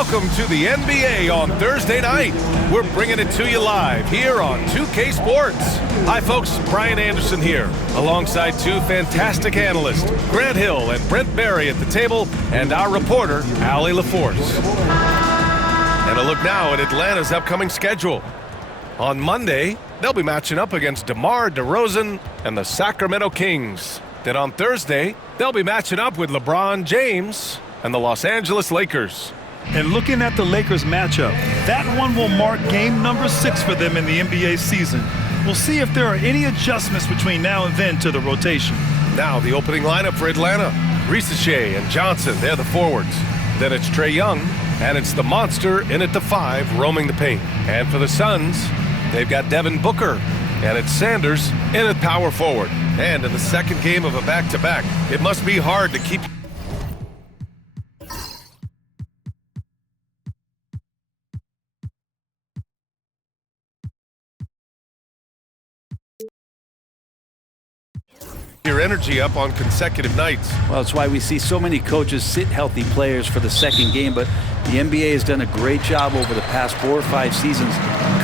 welcome to the NBA on Thursday night. We're bringing it to you live here on 2K Sports. Hi folks, Brian Anderson here, alongside two fantastic analysts, Grant Hill and Brent Barry at the table, and our reporter, Allie LaForce. And a look now at Atlanta's upcoming schedule. On Monday, they'll be matching up against DeMar DeRozan and the Sacramento Kings. Then on Thursday, they'll be matching up with LeBron James and the Los Angeles Lakers. And looking at the Lakers matchup, that one will mark game number 6 for them in the NBA season. We'll see if there are any adjustments between now and then to the rotation. Now the opening lineup for Atlanta. Risacher and Johnson, they're the forwards. Then it's Trae Young, and it's the monster in at the 5 roaming the paint. And for the Suns, they've got Devin Booker, and it's Sanders in at power forward. And in the second game of a back-to-back, it must be hard to keep your energy up on consecutive nights. Well, that's why we see so many coaches sit healthy players for the second game, but the NBA has done a great job over the past 4 or 5 seasons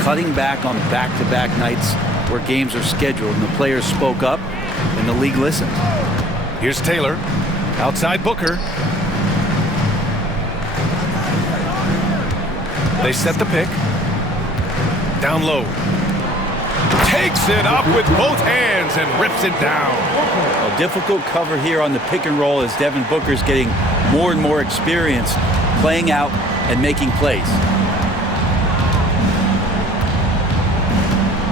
cutting back on back-to-back nights where games are scheduled, and the players spoke up and the league listened. Here's Taylor, outside Booker. They set the pick. Down low. Takes it up with both hands and rips it down. A difficult cover here on the pick and roll as Devin Booker's getting more and more experience playing out and making plays.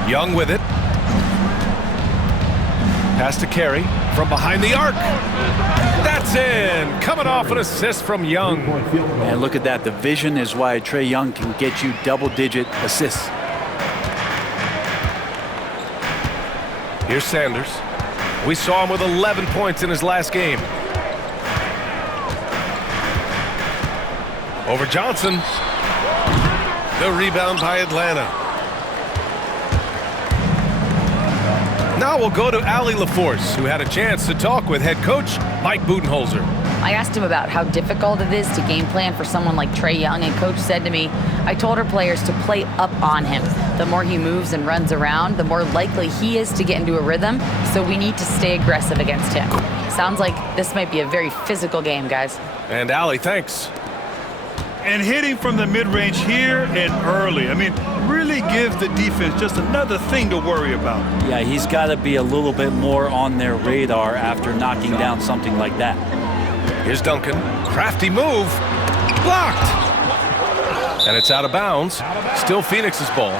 Young with it. Pass to Carey from behind the arc. That's in. Coming off an assist from Young. And look at that. The vision is why Trae Young can get you double-digit assists. Here's Sanders. We saw him with 11 points in his last game. Over Johnson. The rebound by Atlanta. Now we'll go to Allie LaForce, who had a chance to talk with head coach Mike Budenholzer. I asked him about how difficult it is to game plan for someone like Trae Young, and coach said to me, I told our players to play up on him. The more he moves and runs around, the more likely he is to get into a rhythm, so we need to stay aggressive against him. Sounds like this might be a very physical game, guys. And Allie, thanks. And hitting from the mid-range here and early. I mean, really gives the defense just another thing to worry about. Yeah, he's got to be a little bit more on their radar after knocking down something like that. Here's Duncan. Crafty move. Blocked. And it's out of bounds. Still Phoenix's ball.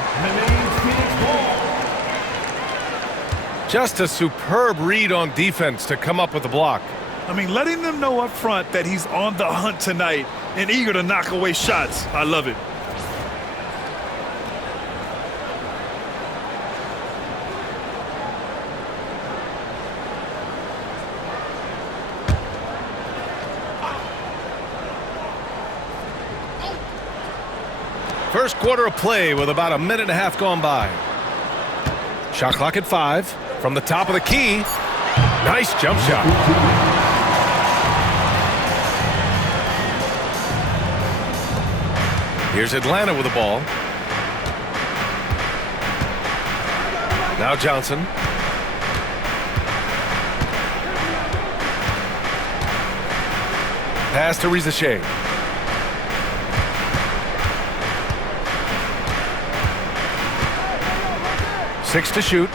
Just a superb read on defense to come up with the block. I mean, letting them know up front that he's on the hunt tonight and eager to knock away shots. I love it. First quarter of play with about a minute and a half gone by. Shot clock at 5 from the top of the key. Nice jump shot. Here's Atlanta with the ball. Now Johnson. Pass to Risacher. Six to shoot.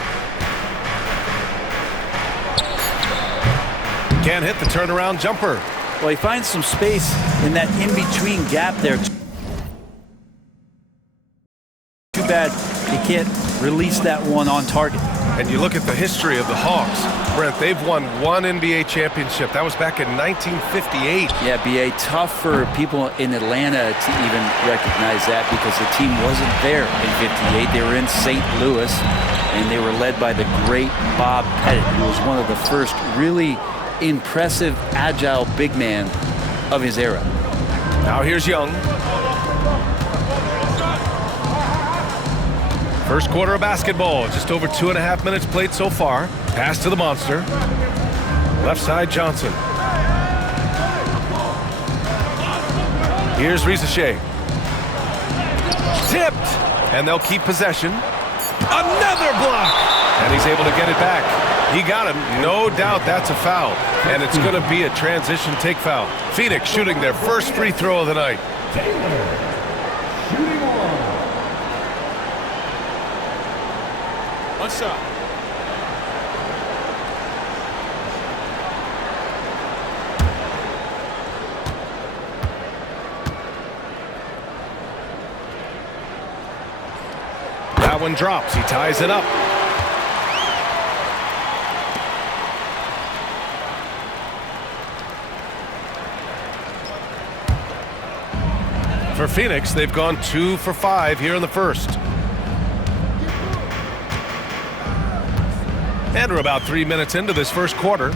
Can't hit the turnaround jumper. Well, he finds some space in that in-between gap there. Too bad he can't release that one on target. And you look at the history of the Hawks. Brent, they've won one NBA championship. That was back in 1958. Yeah, B.A., tough for people in Atlanta to even recognize that because the team wasn't there in 58. They were in St. Louis, and they were led by the great Bob Pettit, who was one of the first really impressive, agile big man of his era. Now here's Young. First quarter of basketball, just over 2.5 minutes played so far. Pass to the monster. Left side, Johnson. Here's Rizachet. Tipped, and they'll keep possession. Another block, and he's able to get it back. He got him. No doubt that's a foul, and it's going to be a transition take foul. Phoenix shooting their first free throw of the night. What's up? That one drops. He ties it up. For Phoenix, they've gone 2 for 5 here in the first. And we're about 3 minutes into this first quarter.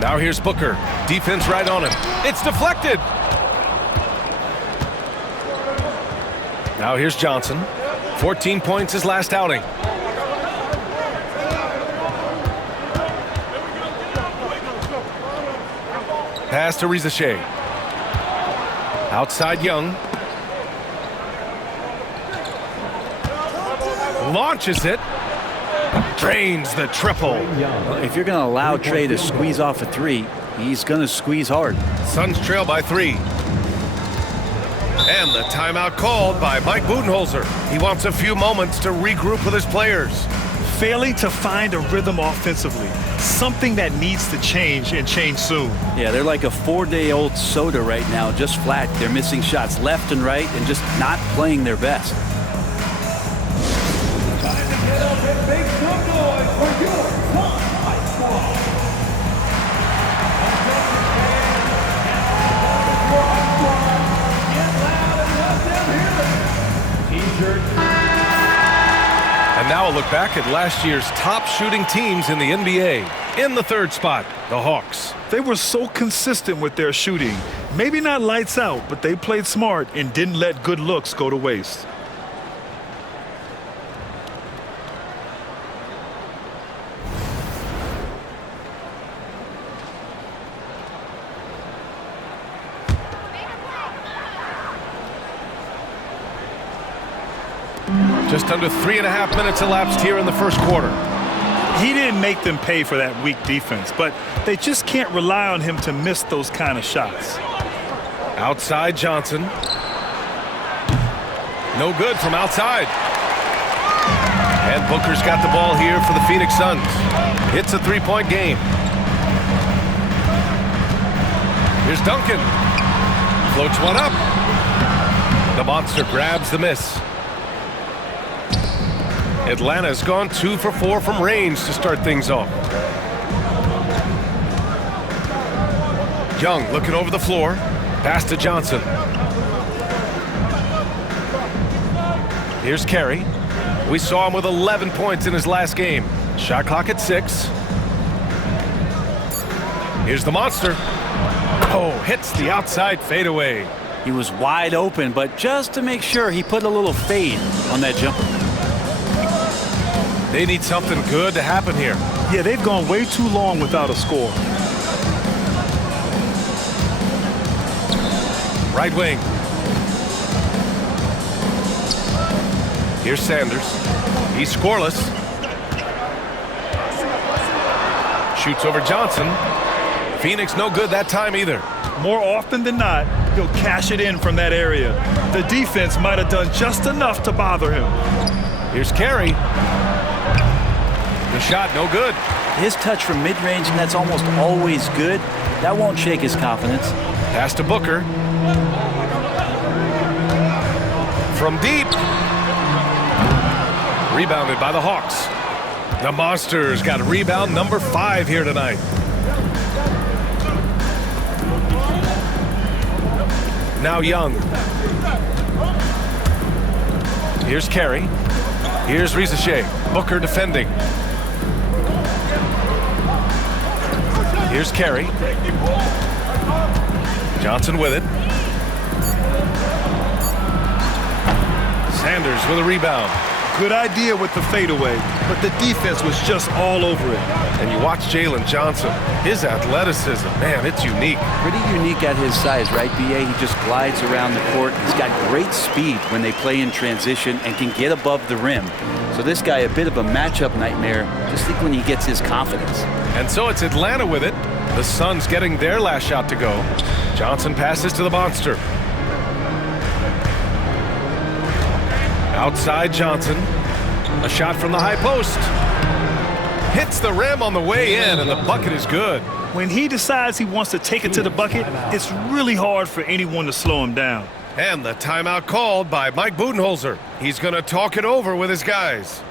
Now here's Booker. Defense right on him. It's deflected. Now here's Johnson. 14 points his last outing. Pass to Rizachet. Outside Young. Launches it. Drains the triple. Well, if you're going to allow Trey to squeeze off a three, he's going to squeeze hard. Suns trail by 3. And the timeout called by Mike Budenholzer. He wants a few moments to regroup with his players. Failing to find a rhythm offensively. Something that needs to change and change soon. Yeah, they're like a 4-day-old soda right now, just flat. They're missing shots left and right and just not playing their best. And now a look back at last year's top shooting teams in the NBA. In the third spot, the Hawks. They were so consistent with their shooting. Maybe not lights out, but they played smart and didn't let good looks go to waste. Just under 3.5 minutes elapsed here in the first quarter. He didn't make them pay for that weak defense, but they just can't rely on him to miss those kind of shots. Outside Johnson. No good from outside. And Booker's got the ball here for the Phoenix Suns. It's a 3-point game. Here's Duncan. Floats one up. The monster grabs the miss. Atlanta's gone 2 for 4 from range to start things off. Young looking over the floor. Pass to Johnson. Here's Carey. We saw him with 11 points in his last game. Shot clock at 6. Here's the monster. Oh, hits the outside fadeaway. He was wide open, but just to make sure, he put a little fade on that jumper. They need something good to happen here. Yeah, they've gone way too long without a score. Right wing. Here's Sanders. He's scoreless. Shoots over Johnson. Phoenix no good that time either. More often than not, he'll cash it in from that area. The defense might have done just enough to bother him. Here's Carey. The shot no good. His touch from mid-range, and that's almost always good. That won't shake his confidence. Pass to Booker. From deep. Rebounded by the Hawks. The Monsters got rebound number 5 here tonight. Now Young. Here's Carey. Here's Rizachet. Booker defending. Here's Carey. Johnson with it. Sanders with a rebound. Good idea with the fadeaway, but the defense was just all over it. And you watch Jalen Johnson. His athleticism, man, it's unique. Pretty unique at his size, right, B.A.? He just glides around the court. He's got great speed when they play in transition and can get above the rim. So this guy, a bit of a matchup nightmare, just think when he gets his confidence. And so it's Atlanta with it. The Suns getting their last shot to go. Johnson passes to the monster. Outside Johnson. A shot from the high post. Hits the rim on the way in, and the bucket is good. When he decides he wants to take it to the bucket, it's really hard for anyone to slow him down. And the timeout called by Mike Budenholzer. He's going to talk it over with his guys.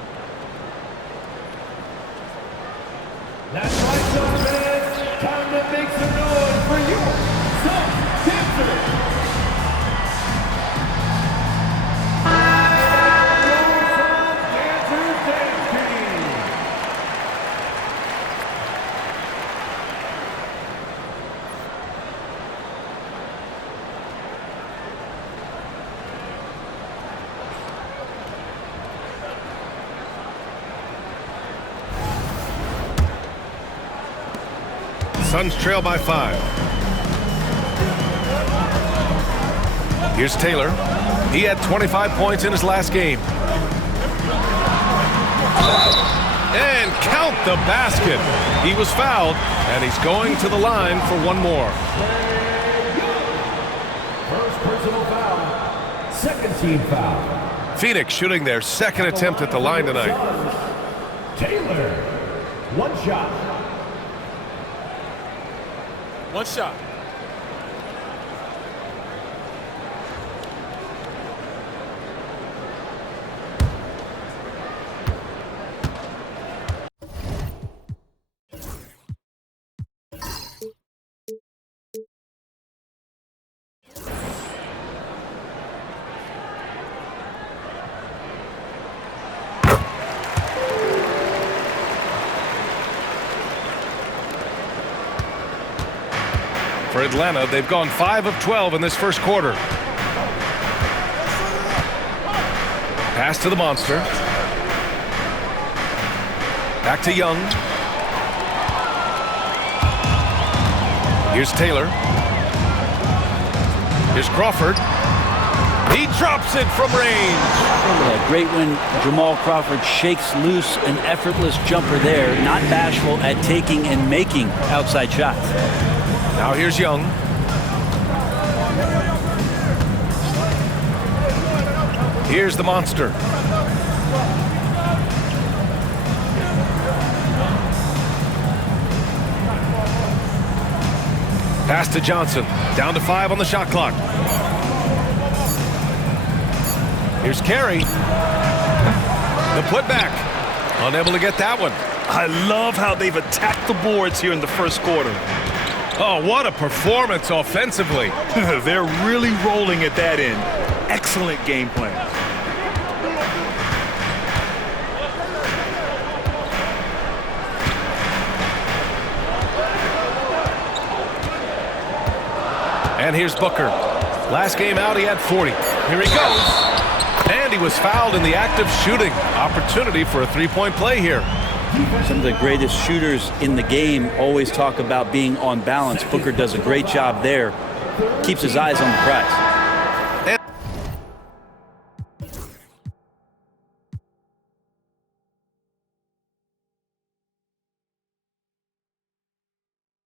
That's right, Suns fans. Time to make some noise for your Suns dancers. Suns trail by 5. Here's Taylor. He had 25 points in his last game. And count the basket. He was fouled, and he's going to the line for one more. First personal foul. Second team foul. Phoenix shooting their second attempt at the line tonight. Taylor. One shot. One shot. For Atlanta, they've gone 5 of 12 in this first quarter. Pass to the monster. Back to Young. Here's Taylor. Here's Crawford. He drops it from range. Yeah, great when Jamal Crawford shakes loose an effortless jumper there, not bashful at taking and making outside shots. Now here's Young. Here's the monster. Pass to Johnson. Down to 5 on the shot clock. Here's Carey. The putback. Unable to get that one. I love how they've attacked the boards here in the first quarter. Oh, what a performance offensively. They're really rolling at that end. Excellent game plan. And here's Booker. Last game out, he had 40. Here he goes. And he was fouled in the act of shooting. Opportunity for a three-point play here. Some of the greatest shooters in the game always talk about being on balance. Booker does a great job there. Keeps his eyes on the prize.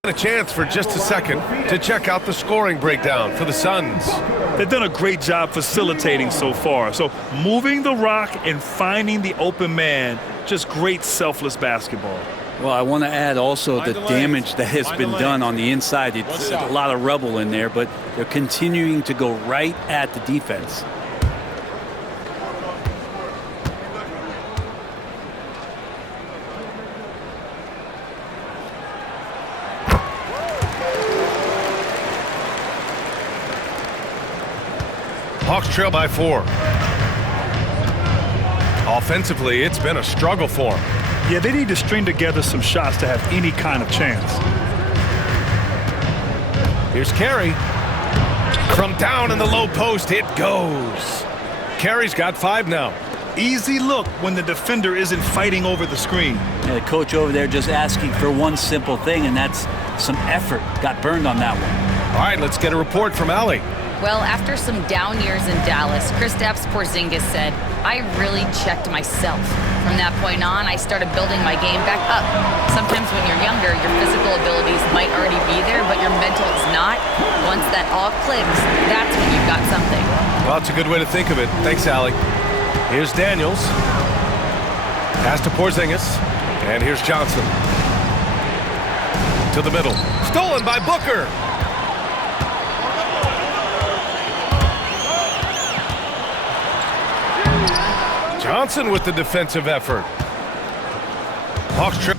A chance for just a second to check out the scoring breakdown for the Suns. They've done a great job facilitating so far. So moving the rock and finding the open man, just great selfless basketball. Well, I want to add also the damage that has been done on the inside. It's a lot of rubble in there, but they're continuing to go right at the defense. Hawks trail by 4. Offensively, it's been a struggle for them. Yeah, they need to string together some shots to have any kind of chance. Here's Carey. From down in the low post, it goes. Carey's got 5 now. Easy look when the defender isn't fighting over the screen. Yeah, the coach over there just asking for one simple thing, and that's some effort. Got burned on that one. All right, let's get a report from Allie. Well, after some down years in Dallas, Kristaps Porzingis said, "I really checked myself. From that point on, I started building my game back up. Sometimes when you're younger, your physical abilities might already be there, but your mental is not. Once that all clicks, that's when you've got something." Well, that's a good way to think of it. Thanks, Allie. Here's Daniels. Pass to Porzingis. And here's Johnson. To the middle. Stolen by Booker. Johnson with the defensive effort. Hawks trip.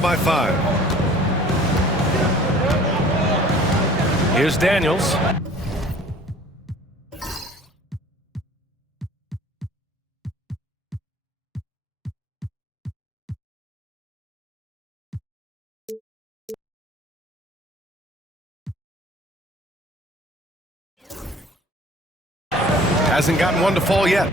By 5. Here's Daniels. Hasn't gotten one to fall yet.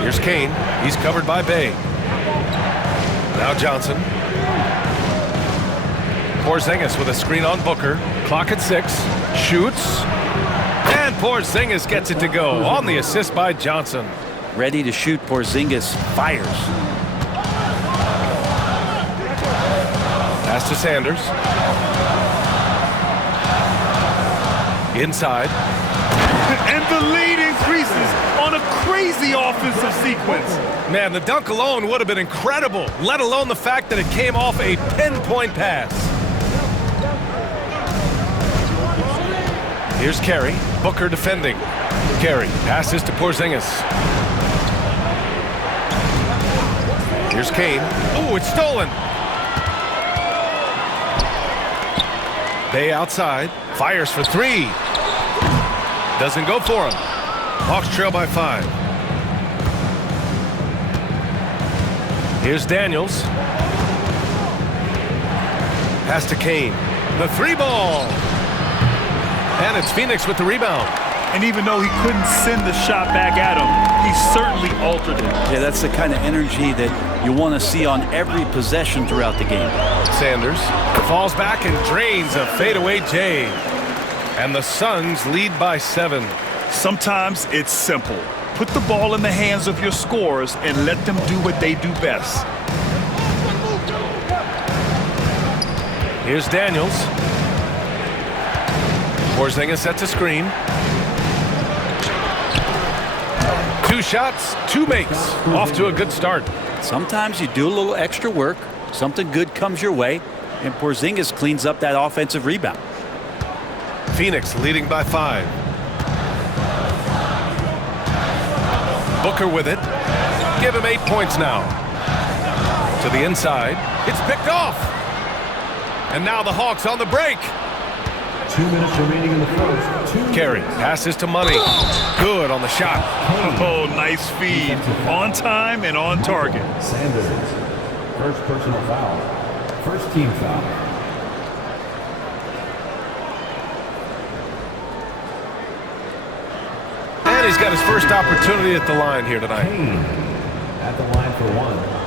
Here's Kane. He's covered by Bay. Now Johnson. Porzingis with a screen on Booker. Clock at 6. Shoots. And Porzingis gets it to go on the assist by Johnson. Ready to shoot, Porzingis fires. Pass to Sanders. Inside. And the lead increases on a crazy offensive sequence. Man, the dunk alone would have been incredible, let alone the fact that it came off a pinpoint pass. Here's Carey. Booker defending. Carey passes to Porzingis. Here's Kane. Oh, it's stolen. Bay outside. Fires for 3. Doesn't go for him. Hawks trail by 5. Here's Daniels. Pass to Kane. The 3 ball. And it's Phoenix with the rebound. And even though he couldn't send the shot back at him, he certainly altered it. Yeah, that's the kind of energy that you want to see on every possession throughout the game. Sanders falls back and drains a fadeaway J. And the Suns lead by 7. Sometimes it's simple. Put the ball in the hands of your scorers and let them do what they do best. Here's Daniels. Porzingis sets a screen. 2 shots, 2 makes. Off to a good start. Sometimes you do a little extra work, something good comes your way, and Porzingis cleans up that offensive rebound. Phoenix leading by 5. Booker with it. Give him 8 points now. To the inside. It's picked off. And now the Hawks on the break. 2 minutes remaining in the first. Carey passes to Money. Good on the shot. Oh, nice feed. On time and on target. Sanders. First personal foul. First team foul. And he's got his first opportunity at the line here tonight. Kane at the line for one.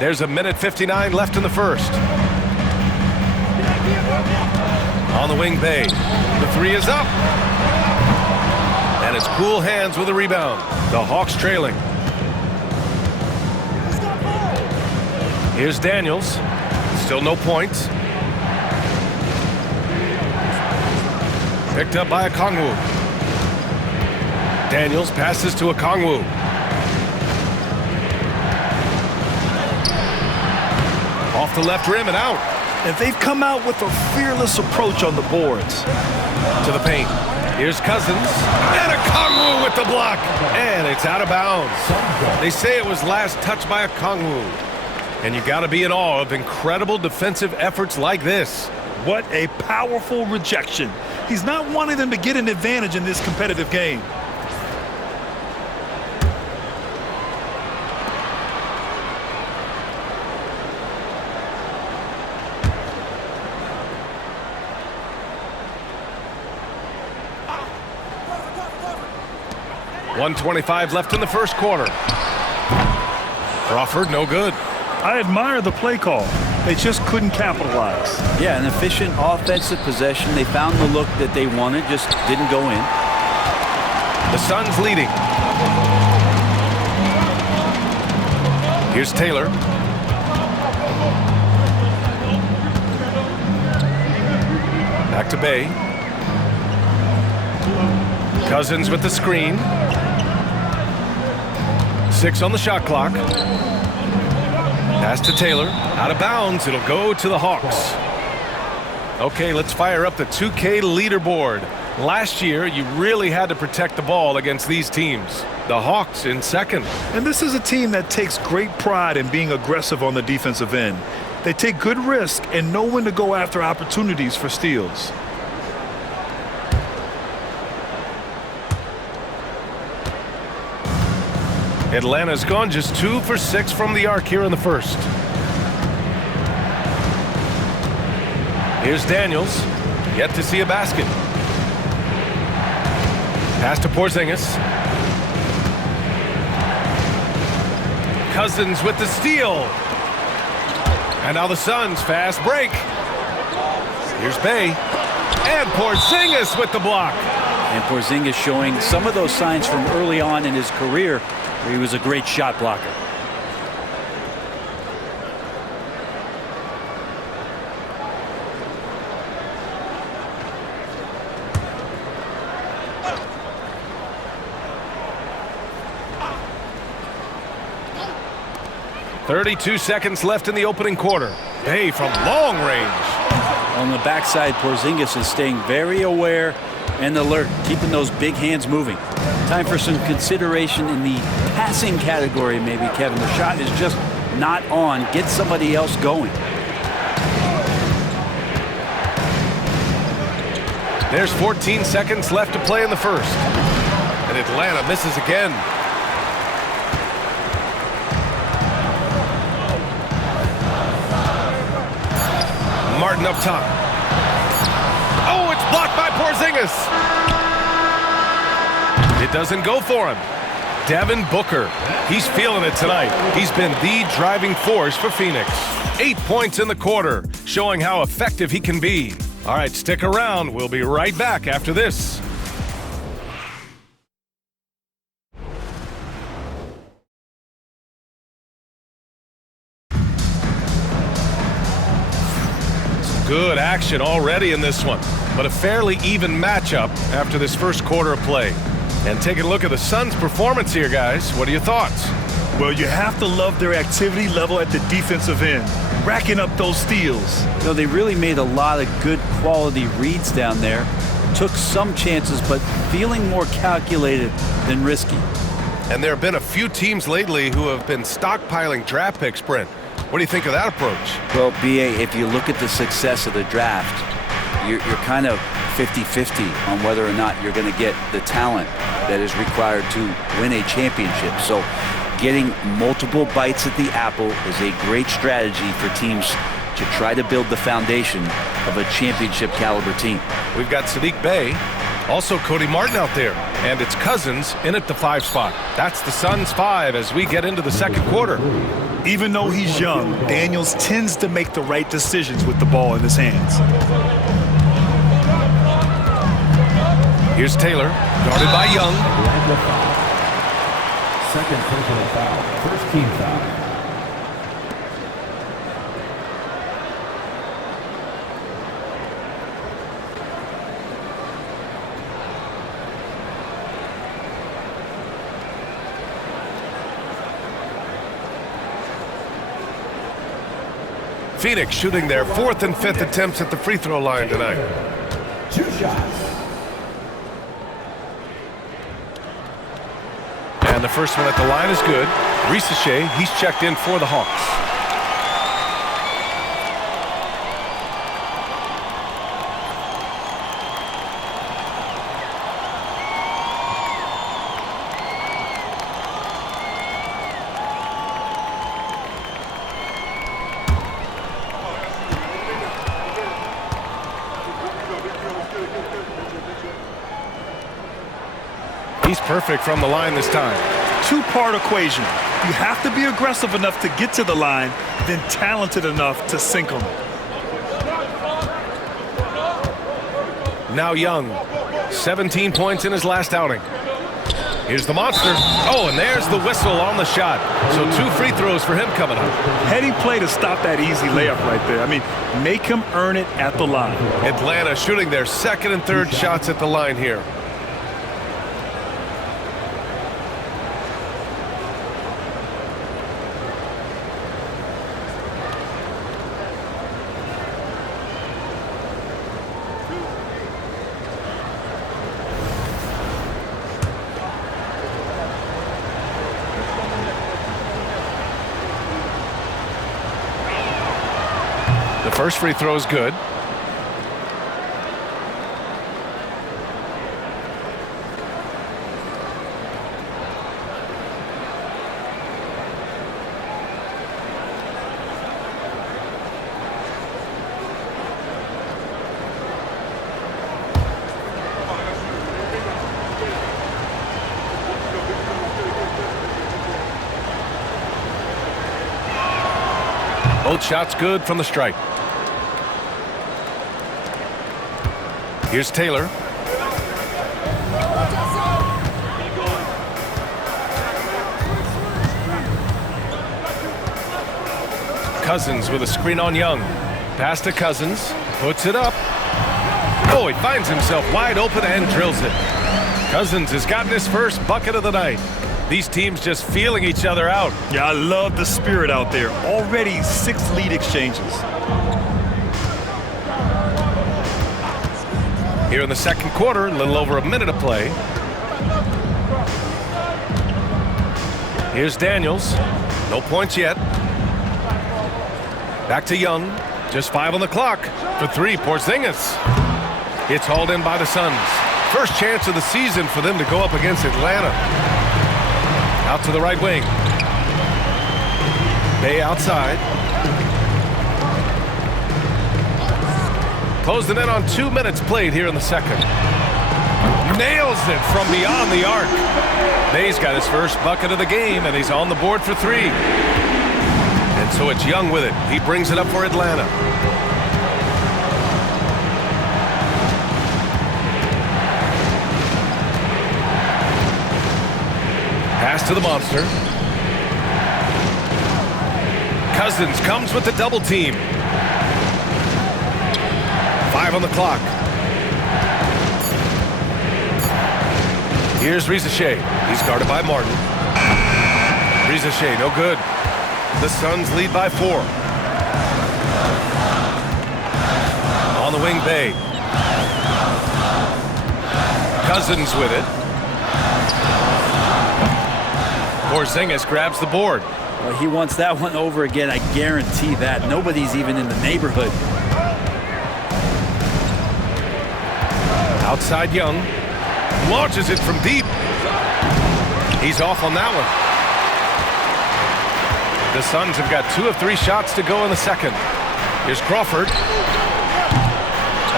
There's a minute 59 left in the first. On the wing, Bay. The three is up. And it's cool hands with a rebound. The Hawks trailing. Here's Daniels. Still no points. Picked up by Okongwu. Daniels passes to Okongwu. Off the left rim and out. And they've come out with a fearless approach on the boards. To the paint. Here's Cousins. And Okongwu with the block. And it's out of bounds. They say it was last touched by Okongwu. And you got to be in awe of incredible defensive efforts like this. What a powerful rejection. He's not wanting them to get an advantage in this competitive game. .125 left in the first quarter. Crawford, no good. I admire the play call. They just couldn't capitalize. Yeah, an efficient offensive possession. They found the look that they wanted, just didn't go in. The Suns leading. Here's Taylor. Back to Bay. Cousins with the screen. 6 on the shot clock. Pass to Taylor. Out of bounds. It'll go to the Hawks. Okay, let's fire up the 2K leaderboard. Last year, you really had to protect the ball against these teams. The Hawks in second. And this is a team that takes great pride in being aggressive on the defensive end. They take good risk and know when to go after opportunities for steals. Atlanta's gone just 2 for 6 from the arc here in the first. Here's Daniels. Yet to see a basket. Pass to Porzingis. Cousins with the steal. And now the Suns fast break. Here's Bay. And Porzingis with the block. And Porzingis showing some of those signs from early on in his career where he was a great shot blocker. .32 seconds left in the opening quarter. Bay from long range. On the backside, Porzingis is staying very aware and alert, keeping those big hands moving. Time for some consideration in the passing category, maybe, Kevin. The shot is just not on. Get somebody else going. There's 14 seconds left to play in the first. And Atlanta misses again. Martin up top. Oh, it's blocked by Porzingis. It doesn't go for him. Devin Booker. He's feeling it tonight. He's been the driving force for Phoenix. 8 points in the quarter, showing how effective he can be. All right, stick around. We'll be right back after this. Good action already in this one, but a fairly even matchup after this first quarter of play. And taking a look at the Suns' performance here, guys. What are your thoughts? Well, you have to love their activity level at the defensive end, racking up those steals. You know, they really made a lot of good quality reads down there. took some chances, but feeling more calculated than risky. And there have been a few teams lately who have been stockpiling draft picks, Brent. What do you think of that approach? Well, B.A., if you look at the success of the draft, you're kind of 50-50 on whether or not you're going to get the talent that is required to win a championship. So getting multiple bites at the apple is a great strategy for teams to try to build the foundation of a championship caliber team. We've got Sadiq Bey, also Cody Martin out there, and it's Cousins in at the 5 spot. That's the Suns' 5 as we get into the second quarter. Even though he's young, Daniels tends to make the right decisions with the ball in his hands. Here's Taylor, guarded by Young. Second personal foul. First team foul. Phoenix shooting their 4th and 5th attempts at the free throw line tonight. 2 shots. And the first one at the line is good. Risacher, he's checked in for the Hawks. He's perfect from the line this time. Two-part equation. You have to be aggressive enough to get to the line, then talented enough to sink them. Now Young, 17 points in his last outing. Here's the monster. Oh, and there's the whistle on the shot. So 2 free throws for him coming up. Heady play to stop that easy layup right there. I mean, make him earn it at the line. Atlanta shooting their 2nd and 3rd shots at the line here. The first free throw is good. Both shots good from the stripe. Here's Taylor. Cousins with a screen on Young. Pass to Cousins. Puts it up. Oh, he finds himself wide open and drills it. Cousins has gotten his first bucket of the night. These teams just feeling each other out. Yeah, I love the spirit out there. Already 6 lead exchanges. Here in the second quarter, a little over a minute of play. Here's Daniels. No points yet. Back to Young. Just 5 on the clock. For 3, Porzingis. It's hauled in by the Suns. First chance of the season for them to go up against Atlanta. Out to the right wing. Bey outside. Closing in on 2 minutes played here in the second. Nails it from beyond the arc. Bey's got his first bucket of the game, and he's on the board for 3. And so it's Young with it. He brings it up for Atlanta. Pass to the monster. Cousins comes with the double team. 5 on the clock. Here's Risacher. He's guarded by Martin. Risacher, no good. The Suns lead by 4. On the wing, Bey. Cousins with it. Porzingis grabs the board. Well, he wants that one over again, I guarantee that. Nobody's even in the neighborhood. Outside Young. Launches it from deep. He's off on that one. The Suns have got 2 of 3 shots to go in the second. Here's Crawford.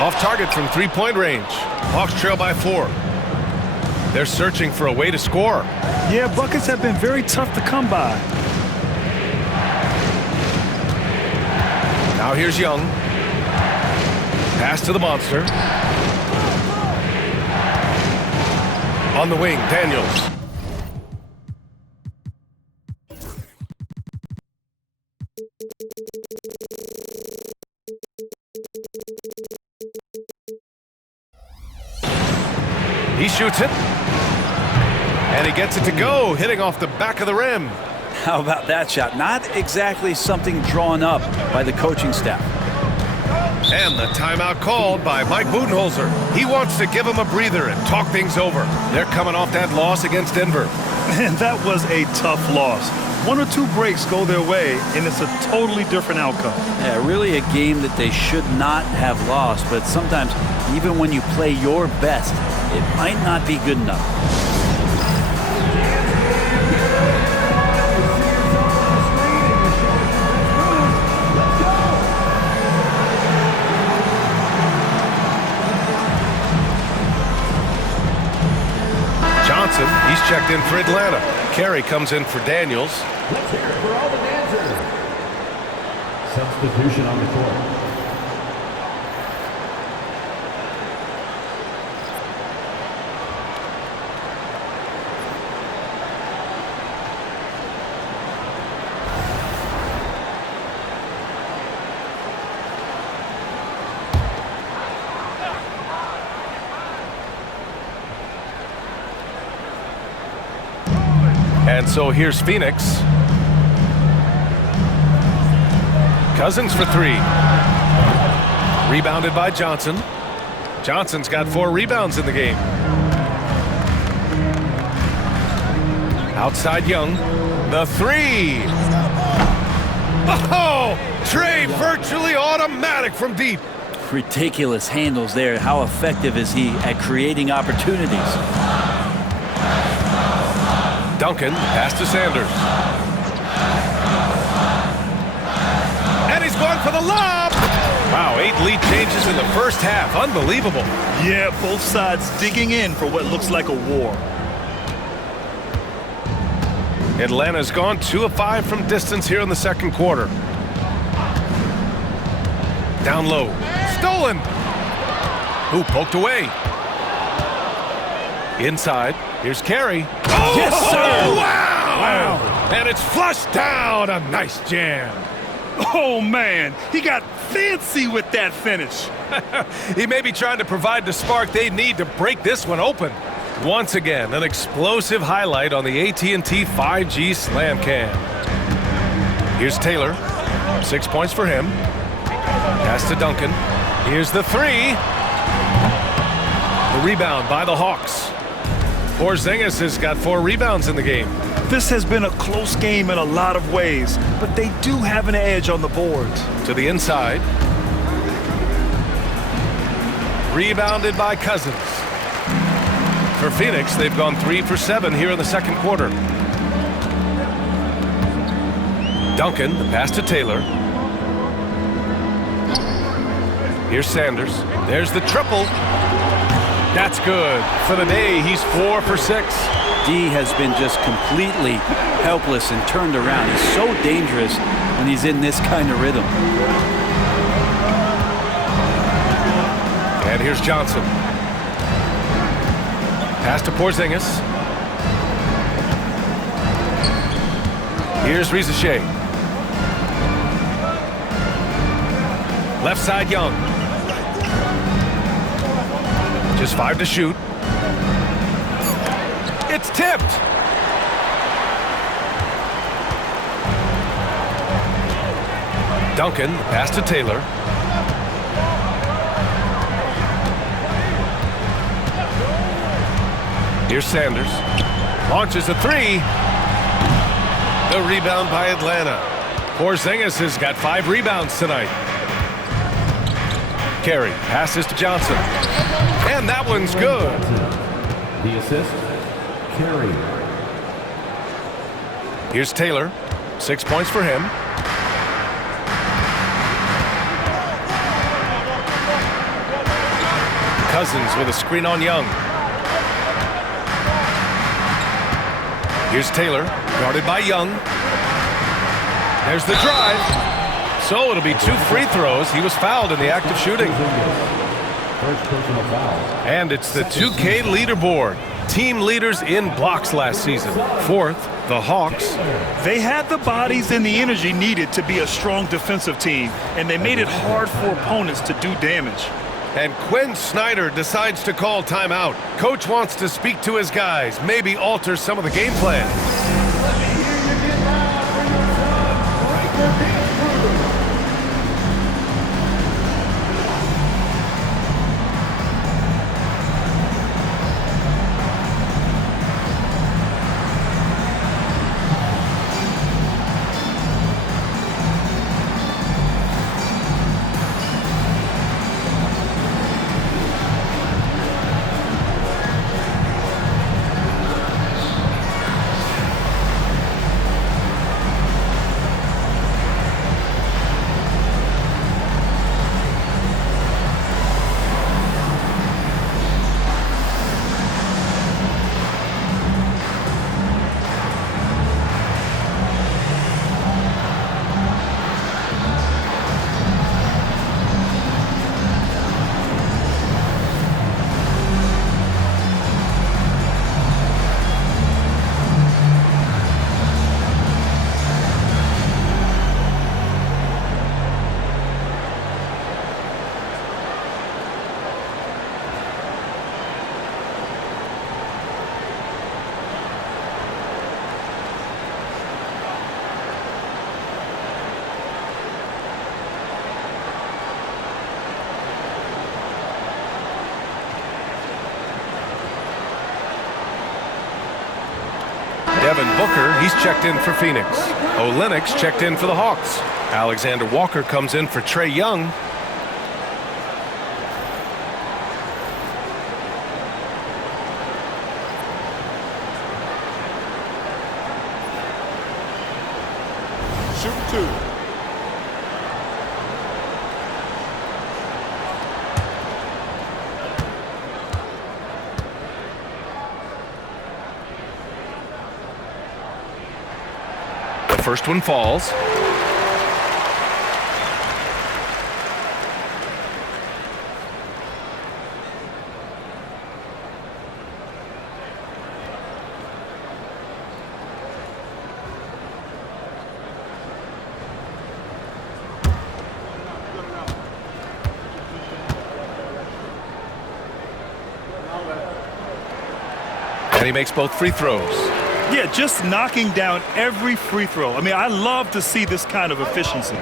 Off target from 3-point range. Hawks trail by 4. They're searching for a way to score. Yeah, buckets have been very tough to come by. Now here's Young. Pass to the monster. On the wing, Daniels. He shoots it. And he gets it to go, hitting off the back of the rim. How about that shot? Not exactly something drawn up by the coaching staff. And the timeout called by Mike Budenholzer. He wants to give him a breather and talk things over. They're coming off that loss against Denver. And that was a tough loss. 1 or 2 breaks go their way, and it's a totally different outcome. Yeah, really a game that they should not have lost, but sometimes even when you play your best, it might not be good enough. Johnson, he's checked in for Atlanta. Carey comes in for Daniels. Let's hear it for all the dancers. Substitution on the court. And so here's Phoenix. Cousins for 3. Rebounded by Johnson. Johnson's got 4 rebounds in the game. Outside Young. The 3. Oh! Trey virtually automatic from deep. Ridiculous handles there. How effective is he at creating opportunities? Duncan, pass to Sanders. And he's going for the lob! Wow, 8 lead changes in the first half. Unbelievable. Yeah, both sides digging in for what looks like a war. Atlanta's gone 2 of 5 from distance here in the second quarter. Down low. Stolen! Ooh, poked away. Inside. Here's Carey. Oh, yes, sir! Wow! And it's flushed down. A nice jam. Oh, man, he got fancy with that finish. He may be trying to provide the spark they need to break this one open. Once again, an explosive highlight on the AT&T 5G Slam Cam. Here's Taylor. 6 points for him. Pass to Duncan. Here's the 3. The rebound by the Hawks. Porzingis has got 4 rebounds in the game. This has been a close game in a lot of ways, but they do have an edge on the boards. To the inside. Rebounded by Cousins. For Phoenix, they've gone 3 for 7 here in the second quarter. Duncan, the pass to Taylor. Here's Sanders. There's the triple. That's good. For the day, he's 4 for 6. D has been just completely helpless and turned around. He's so dangerous when he's in this kind of rhythm. And here's Johnson. Pass to Porzingis. Here's Rizachet. Left side Young. Just 5 to shoot. It's tipped. Duncan, pass to Taylor. Here's Sanders. Launches a three. The rebound by Atlanta. Porzingis has got 5 rebounds tonight. Carey passes to Johnson. And that one's good. The assist, Carey. Here's Taylor. 6 points for him. Cousins with a screen on Young. Here's Taylor, guarded by Young. There's the drive. So it'll be 2 free throws. He was fouled in the act of shooting. First personal foul. And it's the 2K leaderboard. Team leaders in blocks last season. 4th, the Hawks. They had the bodies and the energy needed to be a strong defensive team, and they made it hard for opponents to do damage. And Quinn Snyder decides to call timeout. Coach wants to speak to his guys, maybe alter some of the game plan. Let me hear you get loud for your son, Riker Kingsbury. Devin Booker, he's checked in for Phoenix. Olynyk checked in for the Hawks. Alexander Walker comes in for Trae Young. Shoot 2. The first one falls. And he makes both free throws. Yeah, just knocking down every free throw. I mean, I love to see this kind of efficiency.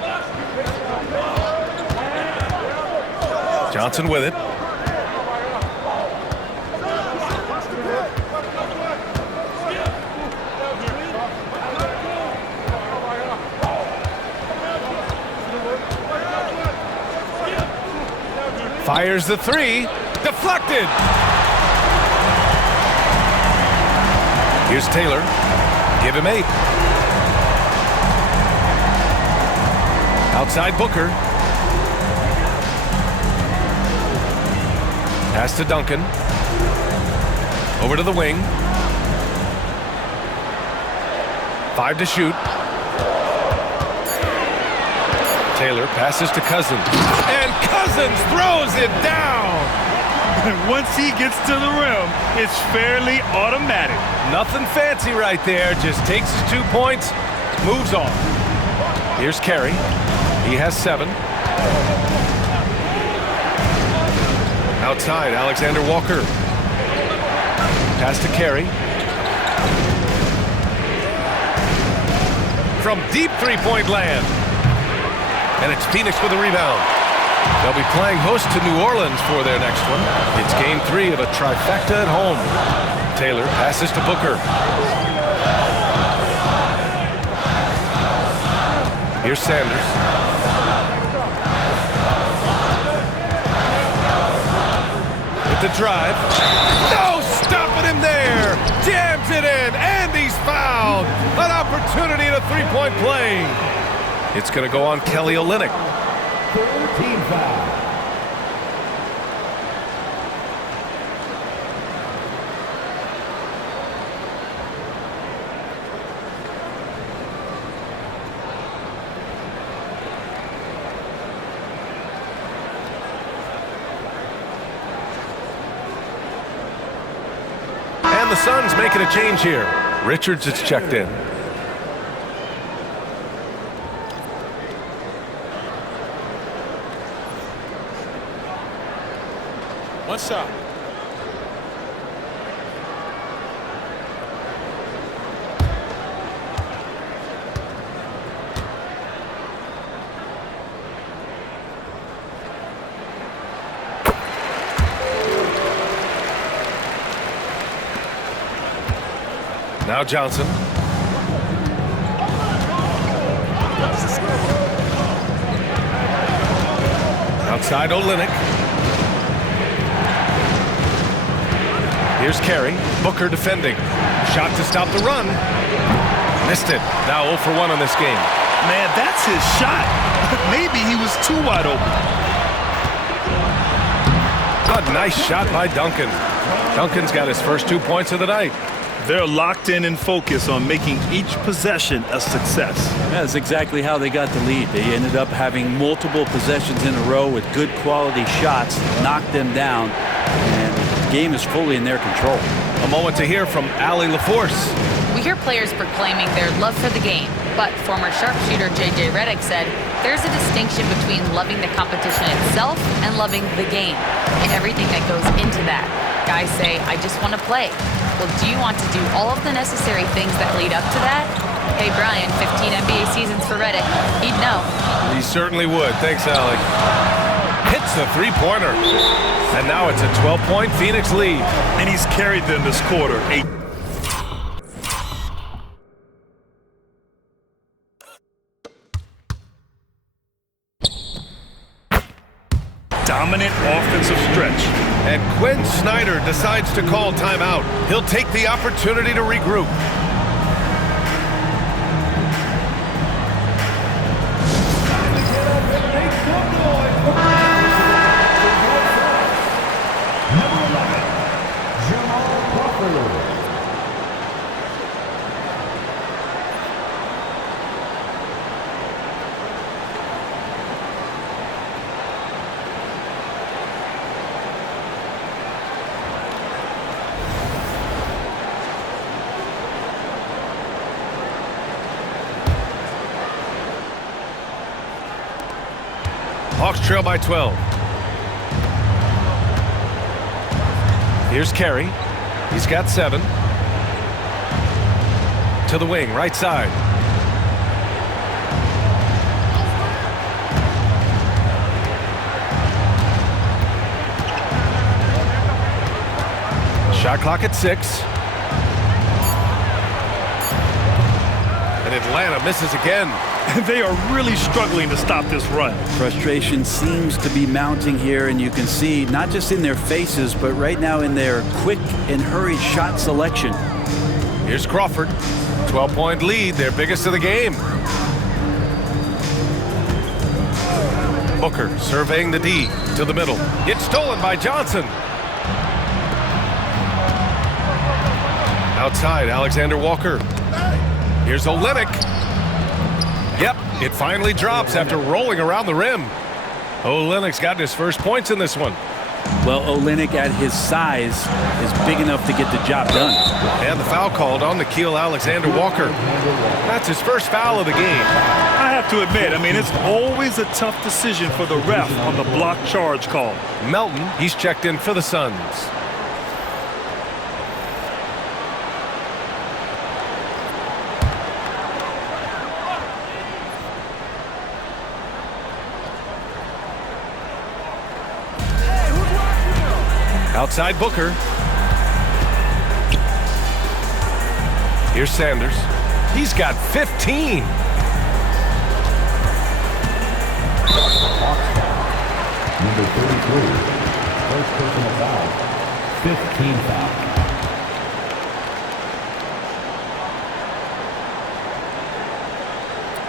Johnson with it. Fires the three. Deflected. Here's Taylor. Give him 8. Outside Booker. Pass to Duncan. Over to the wing. 5 to shoot. Taylor passes to Cousins. And Cousins throws it down. And once he gets to the rim, it's fairly automatic. Nothing fancy right there. Just takes his 2 points, moves on. Here's Carey. He has 7. Outside, Alexander Walker. Pass to Carey. From deep three-point land. And it's Phoenix with the rebound. They'll be playing host to New Orleans for their next one. It's game 3 of a trifecta at home. Taylor passes to Booker. Here's Sanders. With the drive. No, stopping him there. Jams it in, and he's fouled. An opportunity at a three-point play. It's going to go on Kelly Olynyk. Team foul. And the Suns making a change here. Richards is checked in. One shot. Now Johnson. Outside Olynyk. Here's Carey. Booker defending. Shot to stop the run. Missed it. Now 0 for 1 on this game. Man, that's his shot. Maybe he was too wide open. A nice shot by Duncan. Duncan's got his first 2 points of the night. They're locked in and focused on making each possession a success. That's exactly how they got the lead. They ended up having multiple possessions in a row with good quality shots, knocked them down, and the game is fully in their control. A moment to hear from Allie LaForce. We hear players proclaiming their love for the game, but former sharpshooter J.J. Redick said there's a distinction between loving the competition itself and loving the game and everything that goes into that. Guys say, I just want to play. Well, do you want to do all of the necessary things that lead up to that? Hey, Brian, 15 NBA seasons for Redick. He'd know. He certainly would. Thanks, Allie. Hits the three-pointer. And now it's a 12-point Phoenix lead. And he's carried them this quarter. Dominant offensive stretch. And Quinn Snyder decides to call timeout. He'll take the opportunity to regroup. Number 11, Jamal Crawford. Hawks trail by 12. Here's Carey. He's got 7. To the wing, right side. Shot clock at 6. And Atlanta misses again. They are really struggling to stop this run. Frustration seems to be mounting here, and you can see not just in their faces, but right now in their quick and hurried shot selection. Here's Crawford. 12-point lead, their biggest of the game. Booker surveying the D to the middle. It's stolen by Johnson. Outside, Alexander Walker. Here's Olynyk. Yep, it finally drops after rolling around the rim. Olynyk's gotten his first points in this one. Well, Olynyk at his size is big enough to get the job done. And the foul called on Nickeil Alexander-Walker. That's his first foul of the game. I have to admit, it's always a tough decision for the ref on the block charge call. Melton, he's checked in for the Suns. Outside Booker. Here's Sanders. He's got 15. Number 33. First personal foul. 15 foul.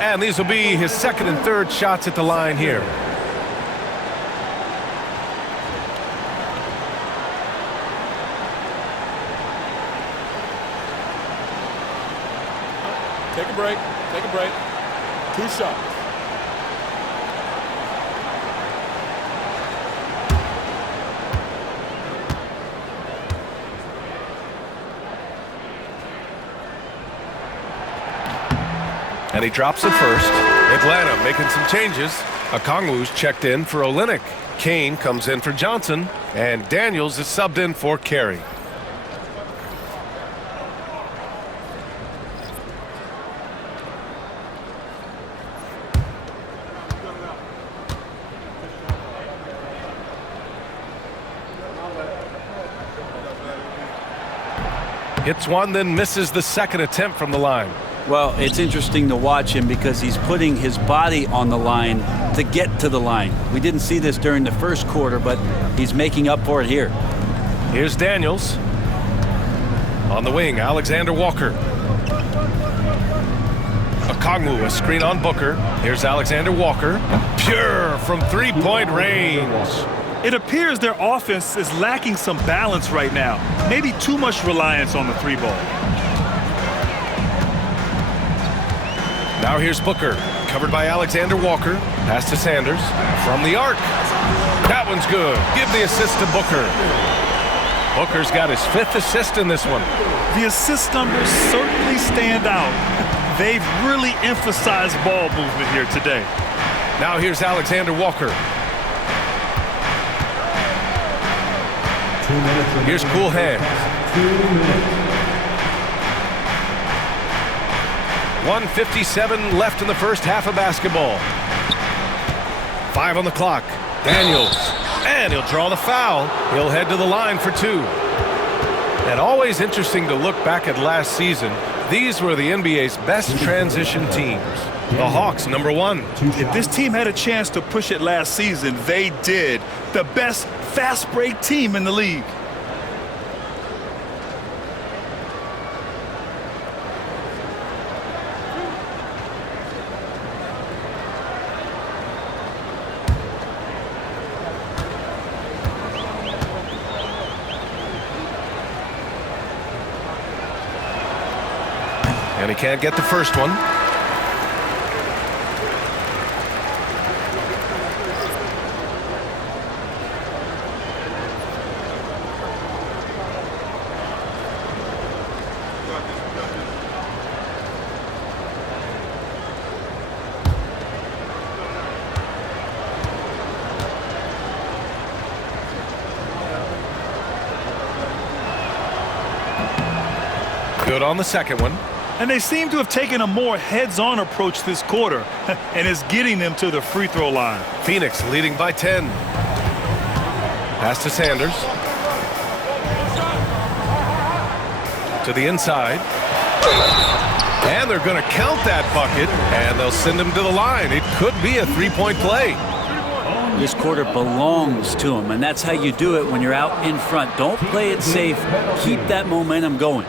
And these will be his second and third shots at the line here. Take a break. Take a break. 2 shots. And he drops it first. Atlanta making some changes. Okongwu's checked in for Olynyk. Kane comes in for Johnson. And Daniels is subbed in for Carey. Hits one, then misses the second attempt from the line. Well, it's interesting to watch him because he's putting his body on the line to get to the line. We didn't see this during the first quarter, but he's making up for it here. Here's Daniels. On the wing, Alexander Walker. Okongwu, a screen on Booker. Here's Alexander Walker. Pure from three-point range. It appears their offense is lacking some balance right now. Maybe too much reliance on the 3-ball. Now here's Booker, covered by Alexander Walker. Pass to Sanders from the arc. That one's good. Give the assist to Booker. Booker's got his 5th assist in this one. The assist numbers certainly stand out. They've really emphasized ball movement here today. Now here's Alexander Walker. 2 minutes. Here's Cool Hands. 2 minutes. 1:57 left in the first half of basketball. 5 on the clock. Daniels. And he'll draw the foul. He'll head to the line for 2. And always interesting to look back at last season. These were the NBA's best transition teams. The Hawks, number 1. If this team had a chance to push it last season, they did. The best fast break team in the league. And he can't get the first one. Good on the second one. And they seem to have taken a more heads-on approach this quarter, and is getting them to the free throw line. Phoenix leading by 10. Pass to Sanders. To the inside. And they're going to count that bucket, and they'll send him to the line. It could be a 3-point play. This quarter belongs to him, and that's how you do it when you're out in front. Don't play it safe. Keep that momentum going.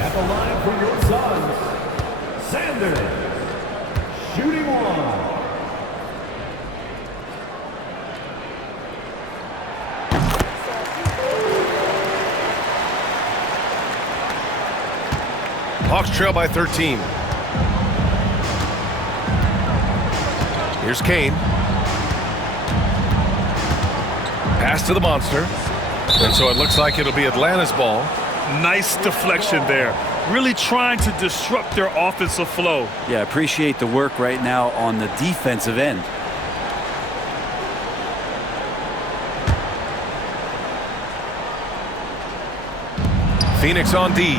At the line for your Suns, Sanders, shooting 1. Hawks trail by 13. Here's Kane. Pass to the monster. And so it looks like it'll be Atlanta's ball. Nice deflection there. Really trying to disrupt their offensive flow. Yeah, appreciate the work right now on the defensive end. Phoenix on D.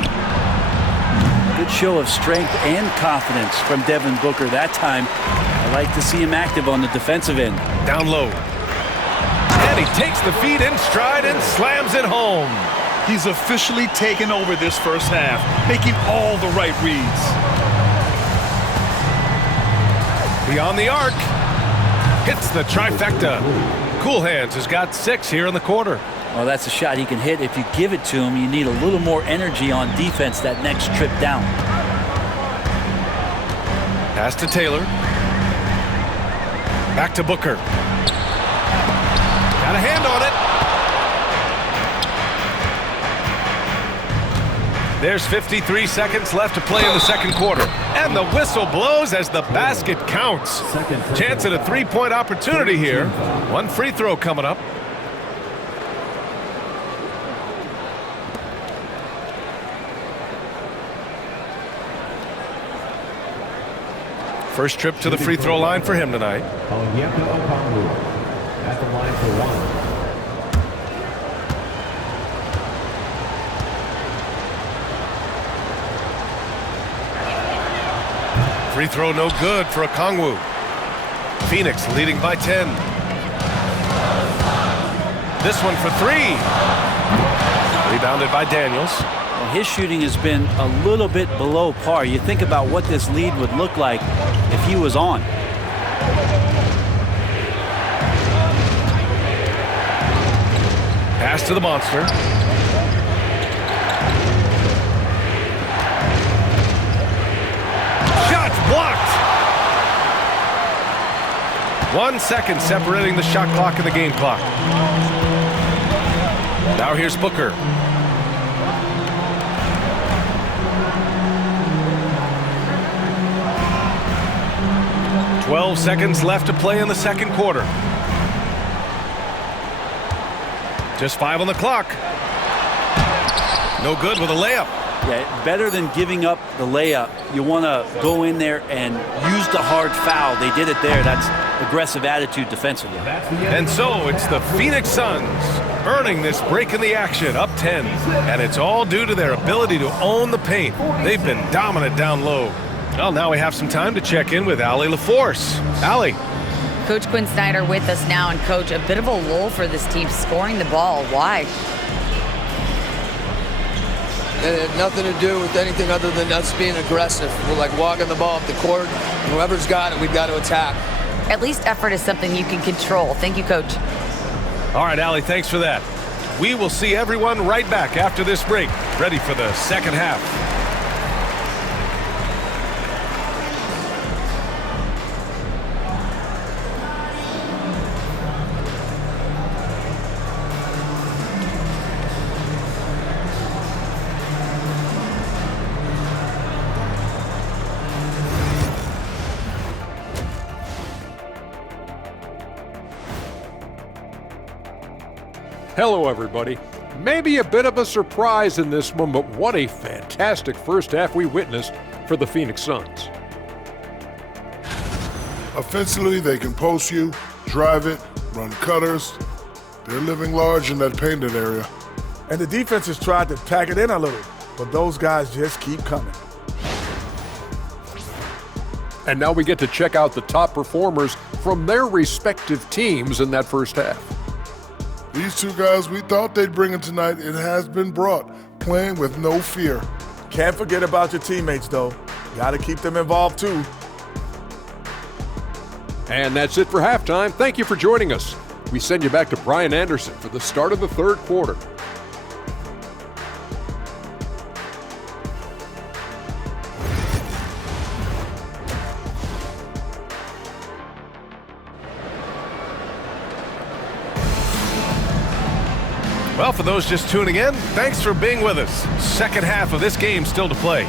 Good show of strength and confidence from Devin Booker that time. I like to see him active on the defensive end. Down low. And he takes the feed in stride and slams it home. He's officially taken over this first half, making all the right reads. Beyond the arc. Hits the trifecta. Cool Hands has got 6 here in the quarter. Well, that's a shot he can hit. If you give it to him, you need a little more energy on defense that next trip down. Pass to Taylor. Back to Booker. Got a hand on it. There's 53 seconds left to play in the second quarter. And the whistle blows as the basket counts. Chance at a three-point opportunity here. One free throw coming up. First trip to the free throw line for him tonight. Onyeka Okongwu at the line for 1. Free throw no good for Okongwu. Phoenix leading by 10. This one for 3. Rebounded by Daniels. Well, his shooting has been a little bit below par. You think about what this lead would look like if he was on. Pass to the monster. Blocked. 1 second separating the shot clock and the game clock. Now here's Booker. "12 seconds left to play in the second quarter. Just 5 on the clock. No good with a layup. Yeah, better than giving up the layup. You want to go in there and use the hard foul. They did it there. That's aggressive attitude defensively. And so it's the Phoenix Suns earning this break in the action, up 10. And it's all due to their ability to own the paint. They've been dominant down low. Well, now we have some time to check in with Allie LaForce. Allie. Coach Quinn Snyder with us now. And, Coach, a bit of a lull for this team scoring the ball. Why? It had nothing to do with anything other than us being aggressive. We're like walking the ball up the court. Whoever's got it, we've got to attack. At least effort is something you can control. Thank you, Coach. All right, Allie, thanks for that. We will see everyone right back after this break, ready for the second half. Hello, everybody. Maybe a bit of a surprise in this one, but what a fantastic first half we witnessed for the Phoenix Suns. Offensively, they can post you, drive it, run cutters. They're living large in that painted area. And the defense has tried to pack it in a little, but those guys just keep coming. And now we get to check out the top performers from their respective teams in that first half. These two guys we thought they'd bring it tonight, it has been brought, playing with no fear. Can't forget about your teammates, though. Got to keep them involved, too. And that's it for halftime. Thank you for joining us. We send you back to Brian Anderson for the start of the third quarter. Well, for those just tuning in, thanks for being with us. Second half of this game still to play.